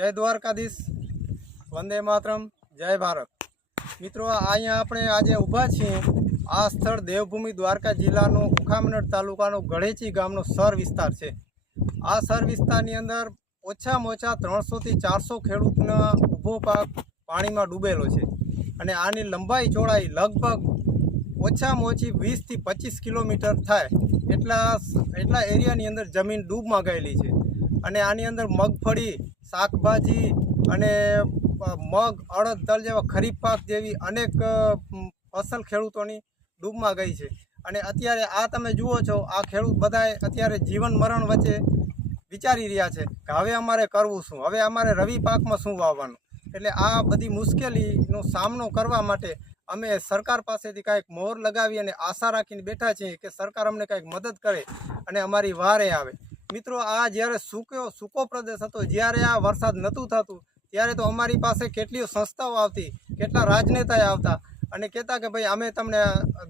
जय द्वारकाधीश, वंदे मातरम, जय भारत। मित्रों, अहींया आपणे आजे ऊभा छीए। आ स्थळ देवभूमि द्वारका जिल्लानो उखामंडळ तालुकानो गळेची गामनो सर विस्तार छे। आ सर विस्तारनी अंदर ओछामां ओछा 300 થી 400 ખેડૂતનો ઊભો પાક પાણીમાં ડૂબેલો છે અને આની લંબાઈ ચોડાઈ લગભગ ઓછામાં ઓછી 20 થી 25 કિલોમીટર થાય એટલા એરિયાની અંદર જમીન ડૂબમાં ગયેલી છે અને આની અંદર મગફળી, શાકભાજી અને મગ, અડદ, તલ જેવા ખરીફ પાક જેવી અનેક ફસલ ખેડૂતોની ડૂબમાં ગઈ છે અને અત્યારે આ તમે જુઓ છો, આ ખેડૂત બધાએ અત્યારે જીવન મરણ વચ્ચે વિચારી રહ્યા છે કે હવે અમારે કરવું શું, હવે અમારે રવિ પાકમાં શું વાવવાનું। એટલે આ બધી મુશ્કેલીનો સામનો કરવા માટે અમે સરકાર પાસેથી કાંઈક મોહર લગાવી અને આશા રાખીને બેઠા છીએ કે સરકાર અમને કાંઈક મદદ કરે અને અમારી વારે આવે। મિત્રો, આ જ્યારે સૂકો પ્રદેશ હતો, જ્યારે આ વરસાદ નહોતું થતું ત્યારે તો અમારી પાસે કેટલીઓ સંસ્થાઓ આવતી, કેટલા રાજનેતાએ આવતા અને કહેતા કે ભાઈ અમે તમને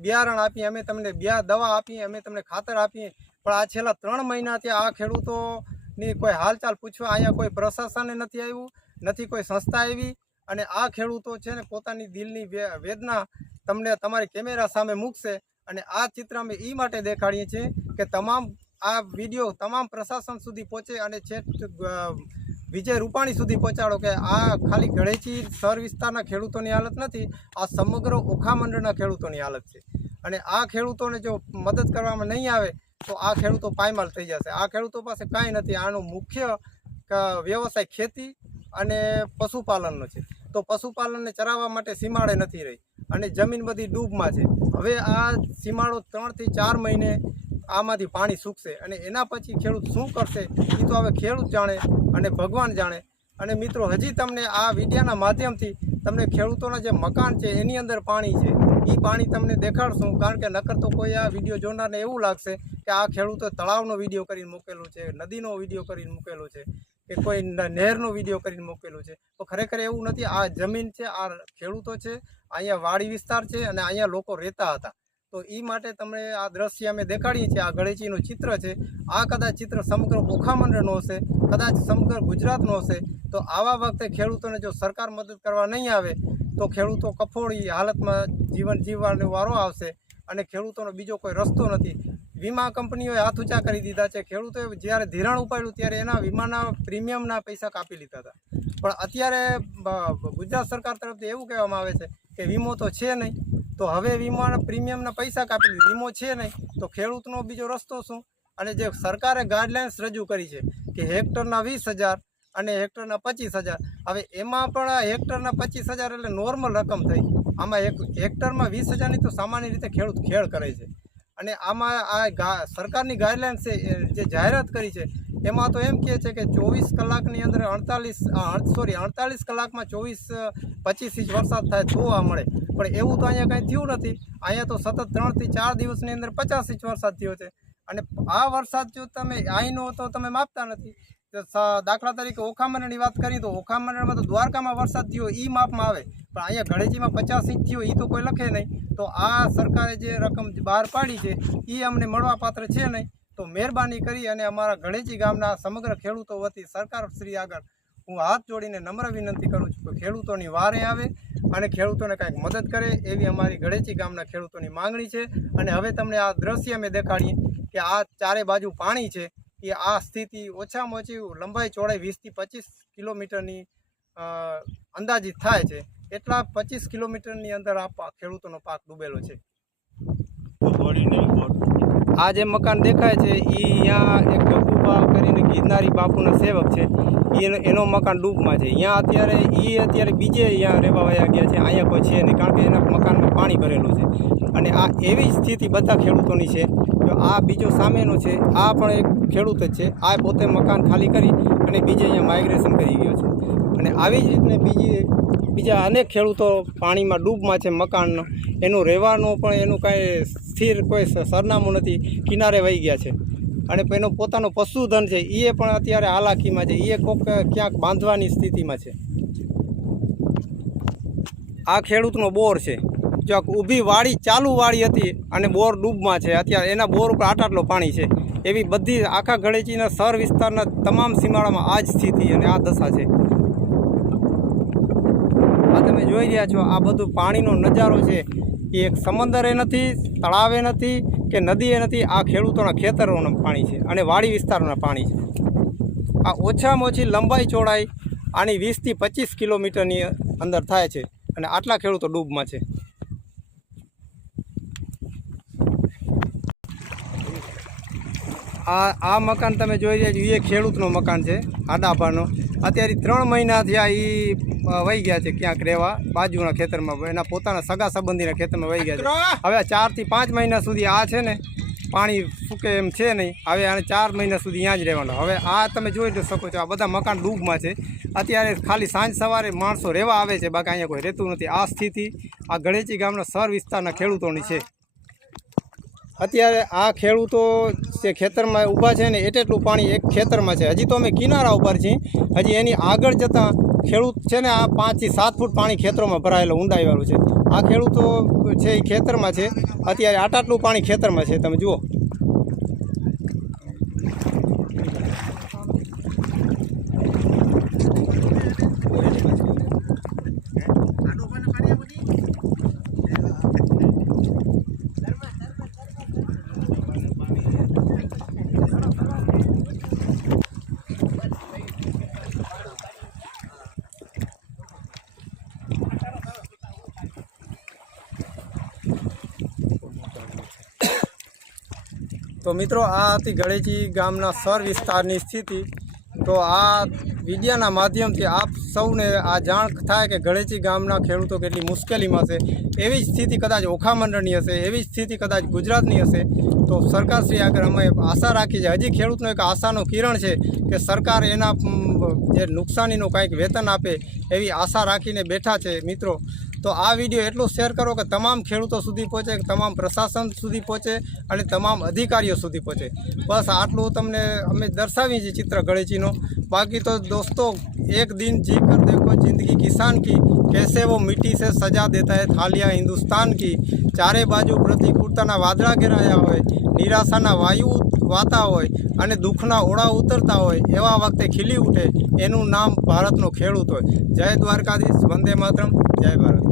બિયારણ આપીએ, અમે તમને દવા આપીએ, અમે તમને ખાતર આપીએ। પણ આ છેલ્લા 3 મહિનાથી આ ખેડૂતોની કોઈ હાલચાલ પૂછવા અહીંયા કોઈ પ્રશાસન નથી આવ્યું, નથી કોઈ સંસ્થા આવી અને આ ખેડૂતો છે ને પોતાની દિલની વેદના તમને તમારી કેમેરા સામે મૂકશે અને આ ચિત્ર અમે એ માટે દેખાડીએ છીએ કે આ વિડીયો તમામ પ્રશાસન સુધી પહોંચે અને છેક વિજય રૂપાણી સુધી પહોંચાડો કે આ ખાલી ગળેચી સર વિસ્તારના ખેડૂતોની હાલત નથી, આ સમગ્ર ઓખા મંડળના ખેડૂતોની હાલત છે અને આ ખેડૂતોને જો મદદ કરવામાં નહીં આવે તો આ ખેડૂતો પાયમાલ થઈ જશે। આ ખેડૂતો પાસે કાંઈ નથી, આનો મુખ્ય વ્યવસાય ખેતી અને પશુપાલનનો છે। તો પશુપાલનને ચરાવવા માટે સીમાડે નથી રહી અને જમીન બધી ડૂબમાં છે। હવે આ સીમાડો 3 થી 4 મહિને આમાંથી પાણી સૂકશે અને એના પછી ખેડૂત શું કરશે એ તો હવે ખેડૂત જાણે અને ભગવાન જાણે। અને મિત્રો, હજી તમને આ વિડીયોના માધ્યમથી તમને ખેડૂતોના જે મકાન છે એની અંદર પાણી છે એ પાણી તમને દેખાડશું, કારણ કે નકર તો કોઈ આ વિડીયો જોનારને એવું લાગશે કે આ ખેડૂતો તળાવનો વિડીયો કરીને મૂકેલો છે, નદીનો વિડીયો કરીને મૂકેલો છે કે કોઈ નહેરનો વિડીયો કરીને મૂકેલું છે, તો ખરેખર એવું નથી। આ જમીન છે, આ ખેડૂતો છે, અહીંયા વાડી વિસ્તાર છે અને અહીંયા લોકો રહેતા હતા। તો એ માટે તમને આ દ્રશ્ય અમે દેખાડીએ છીએ। આ ગળેચીનું ચિત્ર છે, આ કદાચ ચિત્ર સમગ્ર ઓખા મંડળનો હશે, કદાચ સમગ્ર ગુજરાતનો હશે। તો આવા વખતે ખેડૂતોને જો સરકાર મદદ કરવા નહીં આવે તો ખેડૂતો કફોડી હાલતમાં જીવન જીવવાનો વારો આવશે અને ખેડૂતોનો બીજો કોઈ રસ્તો નથી। વીમા કંપનીઓએ હાથ ઊંચા કરી દીધા છે, ખેડૂતોએ જ્યારે ધિરાણ ઉપાડ્યું ત્યારે એના વીમાના પ્રીમિયમના પૈસા કાપી લીધા હતા, પણ અત્યારે ગુજરાત સરકાર તરફથી એવું કહેવામાં આવે છે કે વીમો તો છે નહીં, તો હવે વીમાના પ્રીમિયમના પૈસા કાપી લીધા, વીમો છે નહીં તો ખેડૂતનો બીજો રસ્તો શું। અને જે સરકારે ગાઈડલાઇન્સ રજૂ કરી છે કે હેક્ટરના 20,000 અને હેક્ટરના 25,000, હવે એમાં પણ હેક્ટરના 25,000 એટલે નોર્મલ રકમ થઈ। આમાં હેક્ટરમાં 20,000ની તો સામાન્ય રીતે ખેડૂત ખેડ કરે છે અને આમાં આ સરકારની ગાઈડલાઇન્સ છે જે જાહેરાત કરી છે એમાં તો એમ કહે છે કે 24 કલાકની અંદર 48 કલાકમાં 25 ઇંચ વરસાદ થાય તો આ મળે, પણ એવું તો અહીંયા કાંઈ થયું નથી। અહીંયા તો સતત 3 થી 4 દિવસની અંદર 50 ઇંચ વરસાદ થયો છે અને આ વરસાદ જો તમે અહીંનો તો તમે માપતા નથી। દાખલા તરીકે ઓખા મંડળની વાત કરીએ તો ઓખા મંડળમાં તો દ્વારકામાં વરસાદ થયો એ માપમાં આવે, પણ અહીંયા ગળેચીમાં 50 ઇંચ થયો એ તો કોઈ લખે નહીં। તો આ સરકારે જે રકમ બહાર પાડી છે એ અમને મળવાપાત્ર છે નહીં। તો મહેરબાની કરી અને અમારા ગળેચી ગામના સમગ્ર ખેડૂતો વતી સરકાર શ્રી આગળ હું હાથ જોડીને નમ્ર વિનંતી કરું છું કે ખેડૂતોની વારે આવે અને ખેડૂતોને કાંઈક મદદ કરે એવી અમારી ગળેચી ગામના ખેડૂતોની માંગણી છે। અને હવે તમને આ દ્રશ્ય અમે દેખાડીએ કે આ ચારે બાજુ પાણી છે એ આ સ્થિતિ ઓછામાં ઓછી લંબાઈ ચોડાઈ 20 થી 25 કિલોમીટરની અંદાજિત થાય છે, એટલા 25 કિલોમીટરની અંદર આ ખેડૂતોનો પાક ડૂબેલો છે। આ જે મકાન દેખાય છે એ અહીંયા એક ગગુબા કરીને ગિરનારી બાપુના સેવક છે, એનો મકાન ડૂબમાં છે। અત્યારે બીજે અહીંયા રહેવા વયા ગયા છે, અહીંયા કોઈ છે નહીં, કારણ કે એના મકાનમાં પાણી ભરેલું છે અને આ એવી સ્થિતિ બધા ખેડૂતોની છે। જો આ બીજો સામેનો છે, આ પણ એક ખેડૂત જ છે, આ પોતે મકાન ખાલી કરી અને બીજે અહીંયા માઇગ્રેશન કરી ગયો છે અને આવી જ રીતને બીજા અનેક ખેડૂતો પાણીમાં ડૂબમાં છે મકાનનો, એનું રહેવાનું પણ એનું કાંઈ સ્થિર કોઈ સરનામું નથી, કિનારે વહી ગયા છે અને એનો પોતાનો પશુધન છે એ પણ અત્યારે હાલાકીમાં છે, એ કોઈક ક્યાંક બાંધવાની સ્થિતિમાં છે। આ ખેડૂતનો બોર છે, જો ઊભી વાડી ચાલુ વાડી હતી અને બોર ડૂબમાં છે, અત્યારે એના બોર ઉપર આટલો પાણી છે એવી બધી આખા ગળેચીના સર વિસ્તારના તમામ સીમાડામાં આ જ સ્થિતિ અને આ દશા છે. આ તમે જોઈ રહ્યા છો, આ બધું પાણીનો નજારો છે. એ એક સમંદરે નથી, તળાવે નથી કે નદીએ નથી, આ ખેડૂતોના ખેતરોનું પાણી છે અને વાડી વિસ્તારોના પાણી છે. આ ઓછામાં ઓછી લંબાઈ ચોડાઈ આની 20 થી 25 કિલોમીટરની અંદર થાય છે અને આટલા ખેડૂતો ડૂબમાં છે. આ મકાન તમે જોઈ રહ્યા છો, એ ખેડૂતનું મકાન છે આડાભાનો. અત્યારે 3 મહિના થયા એ વહી ગયા છે ક્યાંક રહેવા બાજુના ખેતરમાં, એના પોતાના સગા સંબંધીના ખેતરમાં વહી ગયા છે. હવે 4 થી 5 મહિના સુધી આ છે ને પાણી ફૂકે એમ છે નહીં. હવે આને 4 મહિના સુધી અહીંયા જ રહેવાનું. હવે આ તમે જોઈ શકો છો, આ બધા મકાન ડૂબમાં છે. અત્યારે ખાલી સાંજ સવારે માણસો રહેવા આવે છે, બાકી અહીંયા કોઈ રહેતું નથી. આ સ્થિતિ આ ગળેચી ગામના સર વિસ્તારના ખેડૂતોની છે. અત્યારે આ ખેડૂતો જે ખેતરમાં ઊભા છે ને એટલું પાણી એક ખેતરમાં છે. હજી તો અમે કિનારા ઉપર છીએ, હજી એની આગળ જતાં ખેડૂત છે ને આ 5 થી 7 ફૂટ પાણી ખેતરોમાં ભરાયેલું ઊંડાઈવાળું છે. આ ખેડૂતો છે એ ખેતરમાં છે. અત્યારે આટલું પાણી ખેતરમાં છે, તમે જુઓ. તો મિત્રો, આ હતી ગળેચી ગામના સર વિસ્તારની સ્થિતિ. તો આ વિડીયોના માધ્યમથી આપ સૌને આ જાણ થાય કે ગળેચી ગામના ખેડૂતો કેટલી મુશ્કેલીમાં છે. એવી સ્થિતિ કદાચ ઓખા મંડળની હશે, એવી સ્થિતિ કદાચ ગુજરાતની હશે. તો સરકારશ્રી આગળ અમે આશા રાખી છે, હજી ખેડૂતનો એક આશાનો કિરણ છે કે સરકાર એના જે નુકસાનીનું કાંઈક વેતન આપે એવી આશા રાખીને બેઠા છે. મિત્રો, તો આ વિડીયો એટલું શેર કરો કે તમામ ખેડૂતો સુધી પહોંચે, તમામ પ્રશાસન સુધી પહોંચે અને તમામ અધિકારીઓ સુધી પહોંચે. બસ આટલું તમને અમે દર્શાવીએ છીએ ચિત્ર ગળેચીનો. બાકી તો દોસ્તો, એક દિન જી કર દેખો જિંદગી કિસાન કી, कैसे वो मिट्टी से सजा देता है थालियाँ हिंदुस्तान की. ચારે બાજુ પ્રતિકૂળતાના વાદળા ઘેરાયા હોય, નિરાશાના વાયુ વાતા હોય અને દુઃખના ઓળા ઉતરતા હોય, એવા વખતે ખીલી ઉઠે એનું નામ ભારતનો ખેડૂત હોય. જય દ્વારકાધીશ, વંદે માતરમ, જય ભારત.